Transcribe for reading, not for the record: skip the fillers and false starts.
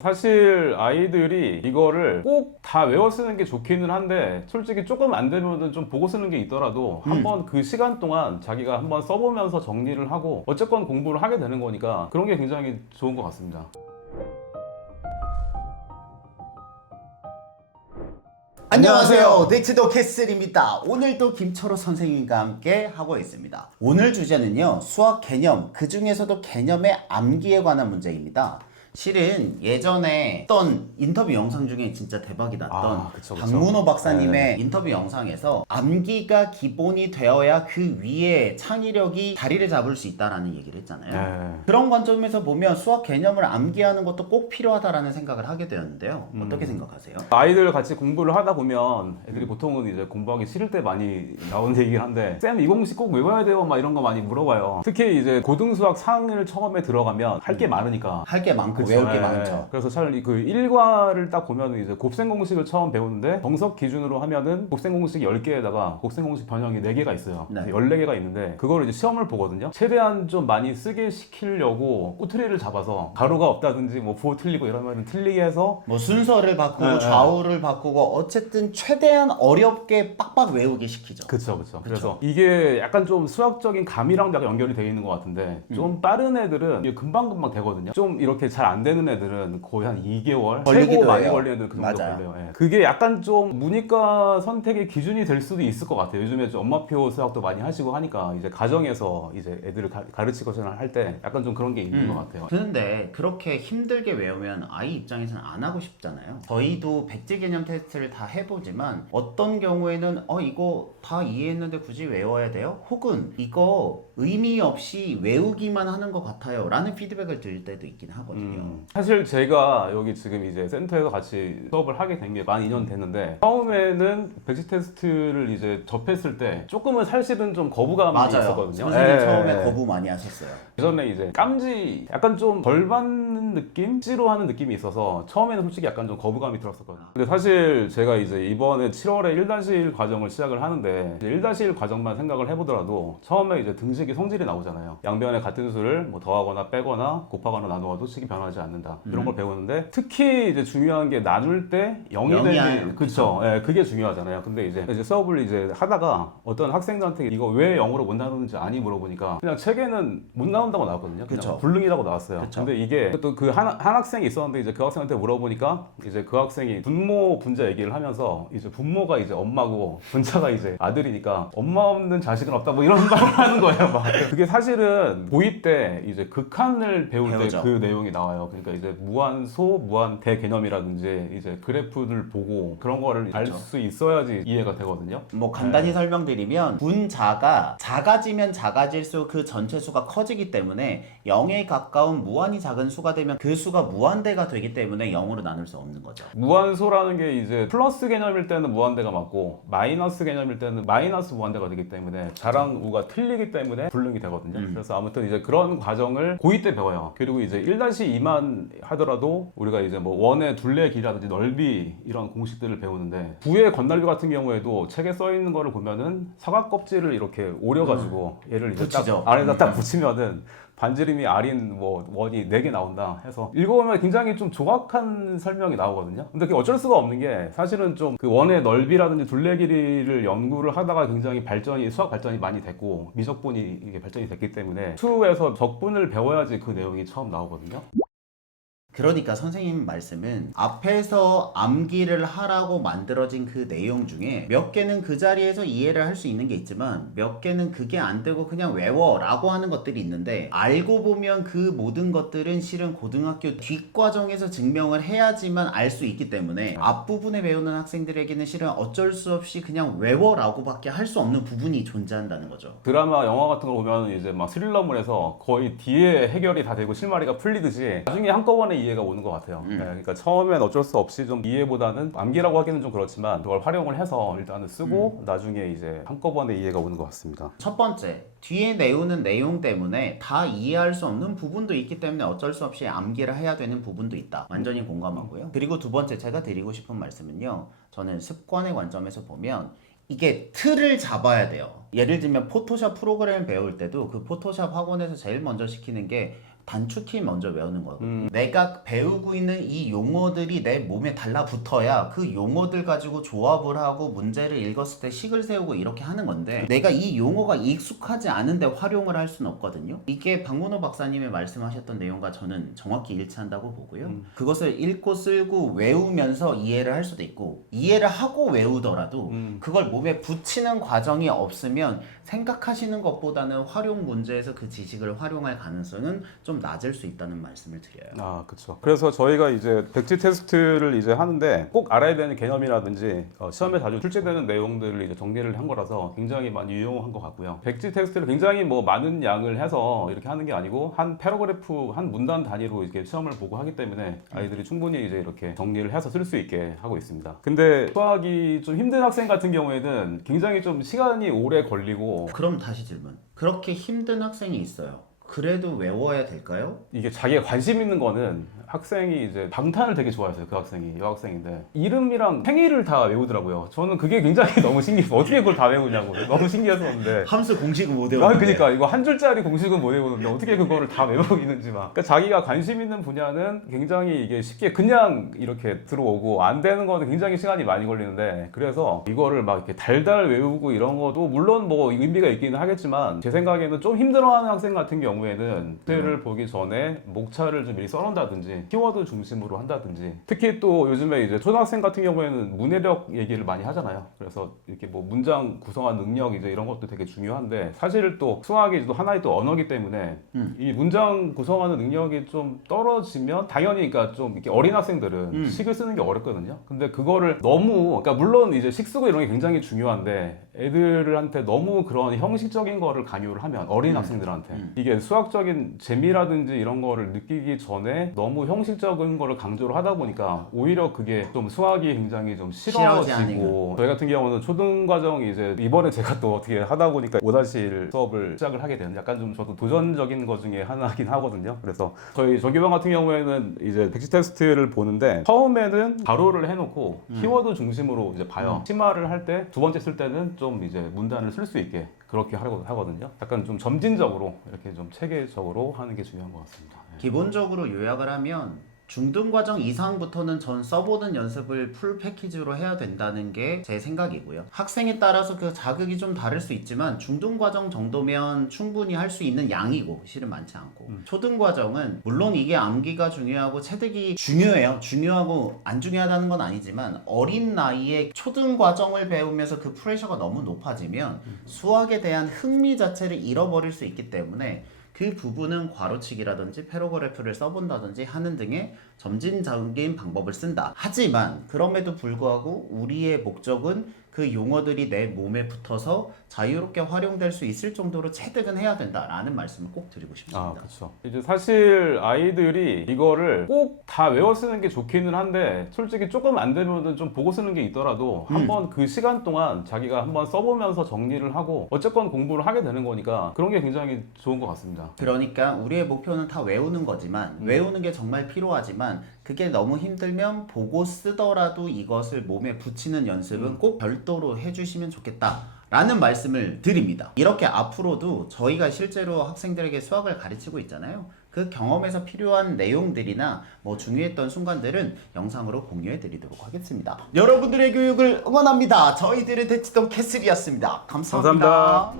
사실 아이들이 이거를 꼭 다 외워 쓰는 게 좋기는 한데 솔직히 조금 안 되면은 좀 보고 쓰는 게 있더라도 한번 그 시간 동안 자기가 한번 써보면서 정리를 하고 어쨌건 공부를 하게 되는 거니까 그런 게 굉장히 좋은 것 같습니다. 안녕하세요. 넥츠도 캐슬입니다. 오늘도 김철호 선생님과 함께 하고 있습니다. 오늘 주제는요, 수학 개념, 그 중에서도 개념의 암기에 관한 문제입니다. 실은 예전에 어떤 인터뷰 영상 중에 진짜 대박이 났던 그쵸. 박문호 박사님의 네. 인터뷰 영상에서 암기가 기본이 되어야 그 위에 창의력이 자리를 잡을 수 있다라는 얘기를 했잖아요. 네. 그런 관점에서 보면 수학 개념을 암기하는 것도 꼭 필요하다라는 생각을 하게 되었는데요. 어떻게 생각하세요? 아이들 같이 공부를 하다 보면 애들이 보통은 이제 공부하기 싫을 때 많이 나오는 얘기긴 한데 쌤 이 공식 꼭 외워야 돼요 막 이런 거 많이 물어봐요. 특히 이제 고등수학 상을 처음에 들어가면 할 게 많으니까 할 게 많고 그쵸. 외울 게 예, 많죠. 그래서 차라리 그 일과를 딱 보면은 이제 곱셈 공식을 처음 배우는데 정석 기준으로 하면은 곱셈 공식이 10개에다가 곱셈 공식 변형이 4개가 있어요. 네. 14개가 있는데 그거를 이제 시험을 보거든요. 최대한 좀 많이 쓰게 시키려고 꼬투리를 잡아서 가로가 없다든지 뭐 부호 틀리고 이러면 틀리게 해서 뭐 순서를 바꾸고 네, 좌우를 바꾸고 어쨌든 최대한 어렵게 빡빡 외우게 시키죠. 그쵸. 그래서 이게 약간 좀 수학적인 감이랑 약간 연결이 되어 있는 것 같은데 좀 빠른 애들은 이게 금방금방 되거든요. 좀 이렇게 잘 안 되는 애들은 거의 한 2개월 걸리기도 최고 많이 해요. 걸리는 애들은 그 정도 맞아요. 걸려요. 예. 그게 약간 좀 문이과 선택의 기준이 될 수도 있을 것 같아요. 요즘에 좀 엄마표 수학도 많이 하시고 하니까 이제 가정에서 이제 애들을 가르치거나 할 때 약간 좀 그런 게 있는 것 같아요. 그런데 그렇게 힘들게 외우면 아이 입장에서는 안 하고 싶잖아요. 저희도 백지 개념 테스트를 다 해보지만 어떤 경우에는 이거 다 이해했는데 굳이 외워야 돼요? 혹은 이거 의미 없이 외우기만 하는 것 같아요 라는 피드백을 드릴 때도 있긴 하거든요. 사실 제가 여기 지금 이제 센터에서 같이 수업을 하게 된 게 만 2년 됐는데 처음에는 백지 테스트를 이제 접했을 때 조금은 사실은 좀 거부감이 맞아요. 있었거든요. 선생님 예. 처음에 거부 많이 하셨어요. 예전에 이제 깜지 약간 좀 덜 받는 느낌? 찌로 하는 느낌이 있어서 처음에는 솔직히 약간 좀 거부감이 들었었거든요. 근데 사실 제가 이제 이번에 7월에 1-1 과정을 시작을 하는데 1-1 과정만 생각을 해보더라도 처음에 이제 등식이 성질이 나오잖아요. 양변의 같은 수를 뭐 더하거나 빼거나 곱하거나 나누어도 식이 변하지 않는다. 이런 걸 배우는데 특히 이제 중요한 게 나눌 때 0이 영이 되지. 아니라, 그쵸. 예, 그게 중요하잖아요. 근데 이제 수업을 이제 하다가 어떤 학생들한테 이거 왜 0으로 못 나누는지 아니 물어보니까 그냥 책에는 못 나온다고 나왔거든요. 그냥 그쵸. 불능이라고 나왔어요. 그쵸. 근데 이게 또 그 한 학생이 있었는데 이제 그 학생한테 물어보니까 이제 그 학생이 분모 분자 얘기를 하면서 이제 분모가 이제 엄마고 분자가 이제 아들이니까 엄마 없는 자식은 없다 뭐 이런 말을 하는 거예요. 막. 그게 사실은 고2 때 이제 극한을 배울 때 배우죠. 그 내용이 나와요. 그러니까 이제 무한소, 무한대 개념이라든지 이제 그래프를 보고 그런 거를 알 수 있어야지 이해가 되거든요. 뭐 간단히 설명드리면 분자가 작아지면 작아질수록 그 전체 수가 커지기 때문에 0에 가까운 무한히 작은 수가 되면 그 수가 무한대가 되기 때문에 0으로 나눌 수 없는 거죠. 무한소라는 게 이제 플러스 개념일 때는 무한대가 맞고 마이너스 개념일 때는 마이너스 무한대가 되기 때문에 자랑 우가 틀리기 때문에 불능이 되거든요. 그래서 아무튼 이제 그런 과정을 고2 때 배워요. 그리고 이제 1-2만 하더라도 우리가 이제 뭐 원의 둘레 길이라든지 넓이 이런 공식들을 배우는데 부의 건널비 같은 경우에도 책에 써 있는 거를 보면은 사각 껍질을 이렇게 오려가지고 얘를 이제 붙이죠. 딱 아래다 딱 붙이면은 반지름이 R인 뭐 원이 4개 나온다 해서 읽어보면 굉장히 좀 조각한 설명이 나오거든요. 근데 그게 어쩔 수가 없는 게 사실은 좀 그 원의 넓이라든지 둘레 길이를 연구를 하다가 굉장히 수학 발전이 많이 됐고 미적분이 이게 발전이 됐기 때문에 수에서 적분을 배워야지 그 내용이 처음 나오거든요. 그러니까 선생님 말씀은 앞에서 암기를 하라고 만들어진 그 내용 중에 몇 개는 그 자리에서 이해를 할 수 있는 게 있지만 몇 개는 그게 안 되고 그냥 외워 라고 하는 것들이 있는데 알고 보면 그 모든 것들은 실은 고등학교 뒷과정에서 증명을 해야지만 알 수 있기 때문에 앞부분에 배우는 학생들에게는 실은 어쩔 수 없이 그냥 외워 라고 밖에 할 수 없는 부분이 존재한다는 거죠. 드라마, 영화 같은 거 보면 이제 막 스릴러물에서 거의 뒤에 해결이 다 되고 실마리가 풀리듯이 나중에 한꺼번에 이해가 오는 것 같아요. 네, 그러니까 처음엔 어쩔 수 없이 좀 이해보다는 암기라고 하기는 좀 그렇지만 그걸 활용을 해서 일단은 쓰고 나중에 이제 한꺼번에 이해가 오는 것 같습니다. 첫 번째, 뒤에 내우는 내용 때문에 다 이해할 수 없는 부분도 있기 때문에 어쩔 수 없이 암기를 해야 되는 부분도 있다. 완전히 공감하고요. 그리고 두 번째 제가 드리고 싶은 말씀은요. 저는 습관의 관점에서 보면 이게 틀을 잡아야 돼요. 예를 들면 포토샵 프로그램을 배울 때도 그 포토샵 학원에서 제일 먼저 시키는 게 단축키 먼저 외우는 거거든요. 내가 배우고 있는 이 용어들이 내 몸에 달라붙어야 그 용어들 가지고 조합을 하고 문제를 읽었을 때 식을 세우고 이렇게 하는 건데 내가 이 용어가 익숙하지 않은데 활용을 할 수는 없거든요. 이게 박문호 박사님이 말씀하셨던 내용과 저는 정확히 일치한다고 보고요. 그것을 읽고 쓸고 외우면서 이해를 할 수도 있고 이해를 하고 외우더라도 그걸 몸에 붙이는 과정이 없으면 생각하시는 것보다는 활용 문제에서 그 지식을 활용할 가능성은 좀 낮을 수 있다는 말씀을 드려요. 아, 그렇죠. 그래서 저희가 이제 백지 테스트를 이제 하는데 꼭 알아야 되는 개념이라든지 시험에 자주 출제되는 내용들을 이제 정리를 한 거라서 굉장히 많이 유용한 것 같고요. 백지 테스트를 굉장히 뭐 많은 양을 해서 이렇게 하는 게 아니고 한 패러그래프 한 문단 단위로 이렇게 시험을 보고 하기 때문에 아이들이 충분히 이제 이렇게 정리를 해서 쓸 수 있게 하고 있습니다. 근데 수학이 좀 힘든 학생 같은 경우에는 굉장히 좀 시간이 오래 걸리고 그럼 다시 질문. 그렇게 힘든 학생이 있어요. 그래도 외워야 될까요? 이게 자기가 관심 있는 거는 학생이 이제 방탄을 되게 좋아했어요. 그 학생이 여학생인데 이름이랑 생일을 다 외우더라고요. 저는 그게 굉장히 너무 신기해서 어떻게 그걸 다 외우냐고 너무 신기했었는데 함수 공식은 못 외우는데. 아, 그러니까 이거 한 줄짜리 공식은 못 외우는데 어떻게 그거를 다 외우는지 막. 그러니까 자기가 관심 있는 분야는 굉장히 이게 쉽게 그냥 이렇게 들어오고 안 되는 거는 굉장히 시간이 많이 걸리는데 그래서 이거를 막 이렇게 달달 외우고 이런 것도 물론 뭐 의미가 있기는 하겠지만 제 생각에는 좀 힘들어하는 학생 같은 경우에는 그때를 보기 전에 목차를 좀 미리 써놓는다든지 키워드 중심으로 한다든지 특히 또 요즘에 이제 초등학생 같은 경우에는 문해력 얘기를 많이 하잖아요. 그래서 이렇게 뭐 문장 구성한 능력 이제 이런 것도 되게 중요한데 사실 또 수학이 또 하나의 또 언어기 때문에 이 문장 구성하는 능력이 좀 떨어지면 당연히 그러니까 좀 이렇게 어린 학생들은 식을 쓰는 게 어렵거든요. 근데 그거를 너무 그러니까 물론 이제 식 쓰고 이런 게 굉장히 중요한데 애들한테 너무 그런 형식적인 거를 강요를 하면 어린 학생들한테 이게 수학적인 재미라든지 이런 거를 느끼기 전에 너무 형식적인 거를 강조를 하다 보니까 오히려 그게 좀 수학이 굉장히 좀 싫어지고 저희 같은 경우는 초등과정이 이제 이번에 제가 또 어떻게 하다 보니까 5-1 수업을 시작을 하게 되는 약간 좀 저도 도전적인 거 중에 하나긴 하거든요. 그래서 저희 조교반 같은 경우에는 이제 백지 테스트를 보는데 처음에는 가로를 해놓고 키워드 중심으로 이제 봐요. 심화를 할 때 두 번째 쓸 때는 좀 이제 문단을 쓸 수 있게 그렇게 하거든요. 약간 좀 점진적으로 이렇게 좀 체계적으로 하는 게 중요한 것 같습니다. 기본적으로 요약을 하면 중등과정 이상부터는 전 써보는 연습을 풀 패키지로 해야 된다는 게 제 생각이고요. 학생에 따라서 그 자극이 좀 다를 수 있지만 중등과정 정도면 충분히 할 수 있는 양이고 실은 많지 않고 초등과정은 물론 이게 암기가 중요하고 체득이 중요해요. 중요하고 안 중요하다는 건 아니지만 어린 나이에 초등과정을 배우면서 그 프레셔가 너무 높아지면 수학에 대한 흥미 자체를 잃어버릴 수 있기 때문에 그 부분은 괄호치기라든지 패러그래프를 써본다든지 하는 등의 점진적인 방법을 쓴다. 하지만 그럼에도 불구하고 우리의 목적은 그 용어들이 내 몸에 붙어서 자유롭게 활용될 수 있을 정도로 체득은 해야 된다라는 말씀을 꼭 드리고 싶습니다. 아, 그렇죠. 이제 사실 아이들이 이거를 꼭 다 외워 쓰는 게 좋기는 한데 솔직히 조금 안 되면은 좀 보고 쓰는 게 있더라도 한번 그 시간 동안 자기가 한번 써보면서 정리를 하고 어쨌건 공부를 하게 되는 거니까 그런 게 굉장히 좋은 것 같습니다. 그러니까 우리의 목표는 다 외우는 거지만 외우는 게 정말 필요하지만 그게 너무 힘들면 보고 쓰더라도 이것을 몸에 붙이는 연습은 꼭 별도로 해주시면 좋겠다 라는 말씀을 드립니다. 이렇게 앞으로도 저희가 실제로 학생들에게 수학을 가르치고 있잖아요. 그 경험에서 필요한 내용들이나 뭐 중요했던 순간들은 영상으로 공유해 드리도록 하겠습니다. 여러분들의 교육을 응원합니다. 저희들의 대치동 캐슬이었습니다. 감사합니다.